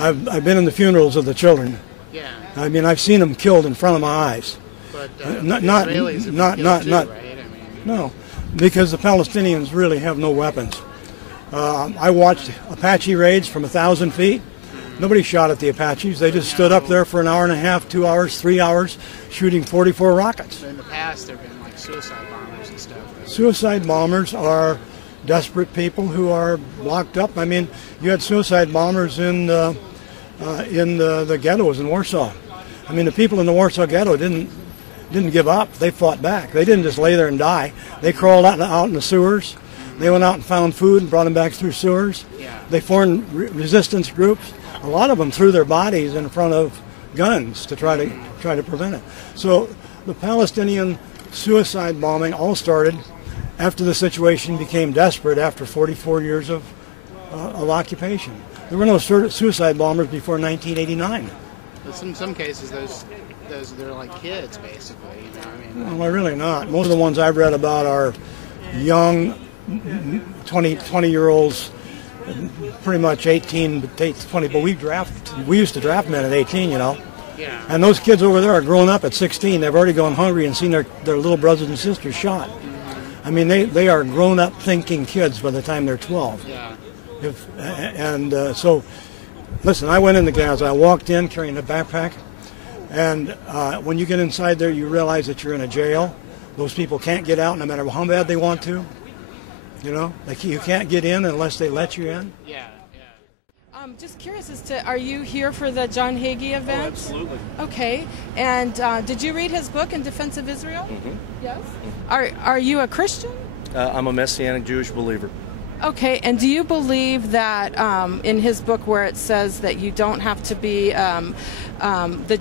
I've been in the funerals of the children. Yeah. I mean, I've seen them killed in front of my eyes. But not too, right? I mean, no, because the Palestinians really have no weapons. I watched Apache raids from 1,000 feet. Nobody shot at the Apaches. They just stood up there for an hour and a half, 2 hours, 3 hours, shooting 44 rockets. In the past, there have been like suicide bombers and stuff. Suicide bombers are desperate people who are locked up. I mean, you had suicide bombers in the ghettos in Warsaw. I mean, the people in the Warsaw ghetto didn't give up. They fought back. They didn't just lay there and die. They crawled out in the sewers. They went out and found food and brought them back through sewers. Yeah. They formed resistance groups. A lot of them threw their bodies in front of guns to try to prevent it. So the Palestinian suicide bombing all started after the situation became desperate after 44 years of occupation. There were no suicide bombers before 1989. But in some cases, those they're like kids, basically. You know, I mean, well, really not. Most of the ones I've read about are young 20-year-olds, pretty much 18 to 20. But we used to draft men at 18, you know. Yeah. And those kids over there are growing up at 16. They've already gone hungry and seen their little brothers and sisters shot. I mean, they are grown-up thinking kids by the time they're 12. Yeah. So, listen, I went into Gaza. I walked in carrying a backpack. And when you get inside there, you realize that you're in a jail. Those people can't get out no matter how bad they want to. You know, like you can't get in unless they let you in. Yeah. Just curious as to, are you here for the John Hagee event? Oh, absolutely. Okay. And did you read his book, In Defense of Israel? Mm-hmm. Yes. Are you a Christian? I'm a Messianic Jewish believer. Okay. And do you believe that in his book where it says that you don't have to be, the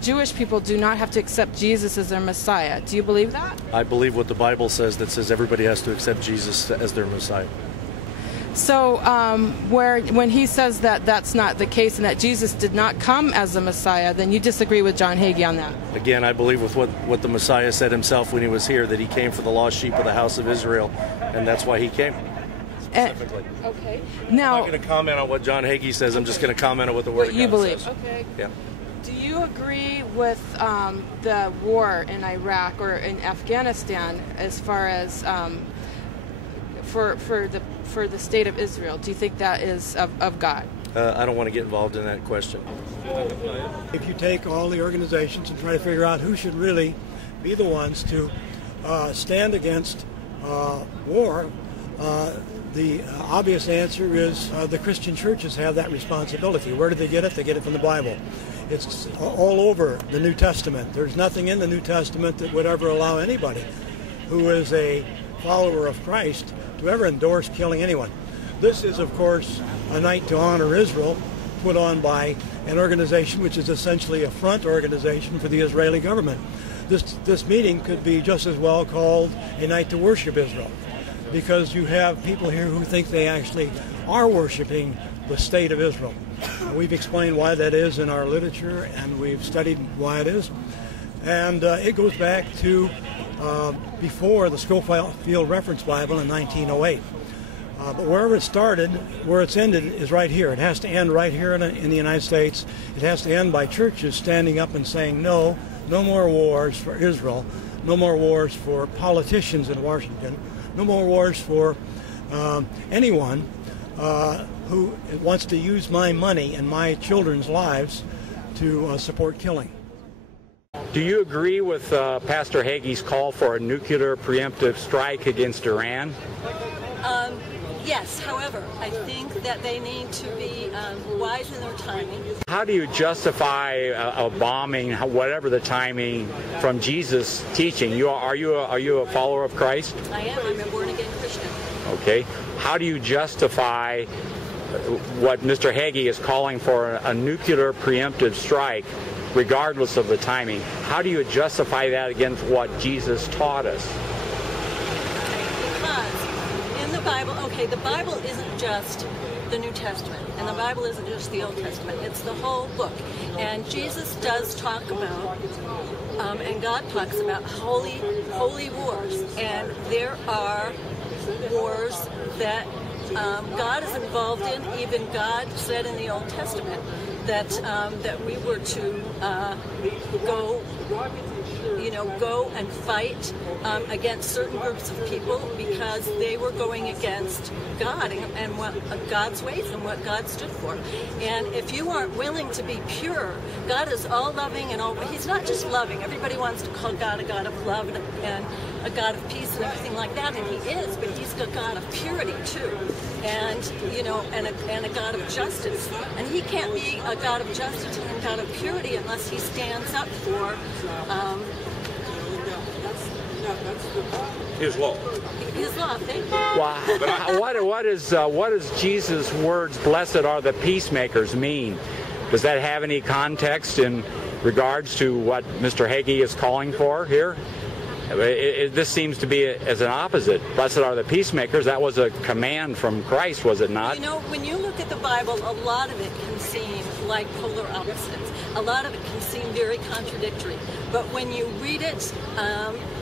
Jewish people do not have to accept Jesus as their Messiah? Do you believe that? I believe what the Bible says, that says everybody has to accept Jesus as their Messiah. So when he says that that's not the case and that Jesus did not come as the Messiah, then you disagree with John Hagee on that? Again, I believe with what the Messiah said himself when he was here, that he came for the lost sheep of the house of Israel, and that's why he came. Specifically. Okay. Now, I'm not going to comment on what John Hagee says. I'm just going to comment on what the Word of God you believe. says. Okay. Yeah. Do you agree with the war in Iraq or in Afghanistan as far as for the state of Israel? Do you think that is of God? I don't want to get involved in that question. If you take all the organizations and try to figure out who should really be the ones to stand against war, the obvious answer is the Christian churches have that responsibility. Where do they get it? They get it from the Bible. It's all over the New Testament. There's nothing in the New Testament that would ever allow anybody who is a follower of Christ to ever endorse killing anyone. This is, of course, a night to honor Israel put on by an organization which is essentially a front organization for the Israeli government. This meeting could be just as well called a night to worship Israel, because you have people here who think they actually are worshiping the state of Israel. We've explained why that is in our literature, and we've studied why it is. And it goes back to before the Schofield Reference Bible in 1908. But wherever it started, where it's ended is right here. It has to end right here in the United States. It has to end by churches standing up and saying, no more wars for Israel, no more wars for politicians in Washington, no more wars for anyone who wants to use my money and my children's lives to support killing. Do you agree with Pastor Hagee's call for a nuclear preemptive strike against Iran? Yes, however, I think that they need to be wise in their timing. How do you justify a bombing, whatever the timing, from Jesus' teaching? Are you a follower of Christ? I am. I'm a born-again Christian. Okay. How do you justify what Mr. Hagee is calling for a nuclear preemptive strike, regardless of the timing? How do you justify that against what Jesus taught us? Because in the Bible, the Bible isn't just the New Testament, and the Bible isn't just the Old Testament. It's the whole book. And Jesus does talk about, and God talks about holy wars. And there are wars that God is involved in. Even God said in the Old Testament that we were to go and fight against certain groups of people because they were going against God and what God's ways and what God stood for. And if you aren't willing to be pure, God is all loving and all. He's not just loving. Everybody wants to call God a God of love and a God of peace and everything like that, and He is. But He's a God of purity too, and and a God of justice. And He can't be a God of justice and a God of purity unless He stands up for His law. His law. Thank you. Well, what is Jesus' words, "Blessed are the peacemakers," mean? Does that have any context in regards to what Mr. Hagee is calling for here? This seems to be as an opposite. Blessed are the peacemakers. That was a command from Christ, was it not? You know, when you look at the Bible, a lot of it can seem like polar opposites. A lot of it can seem very contradictory. But when you read it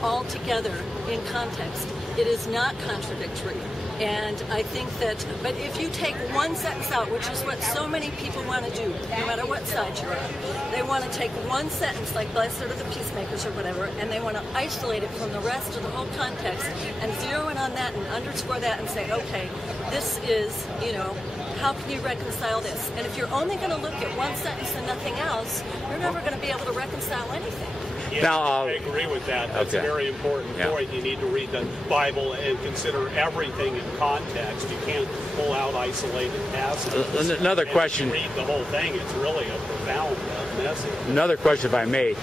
all together in context, it is not contradictory. And I think that, but if you take one sentence out, which is what so many people want to do, no matter what side you're on, they want to take one sentence, like blessed are the peacemakers or whatever, and they want to isolate it from the rest of the whole context and zero in on that and underscore that and say, okay, this is, how can you reconcile this? And if you're only going to look at one sentence and nothing else, you're never going to be able to reconcile anything. Yeah, now, I agree with that. That's a very important point. You need to read the Bible and consider everything in context. You can't pull out isolated passages. Another question. Read the whole thing. It's really a profound message. Another question, if I may.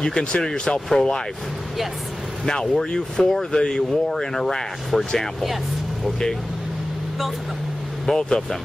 You consider yourself pro-life? Yes. Now, were you for the war in Iraq, for example? Yes. Okay. Both of them. Both of them.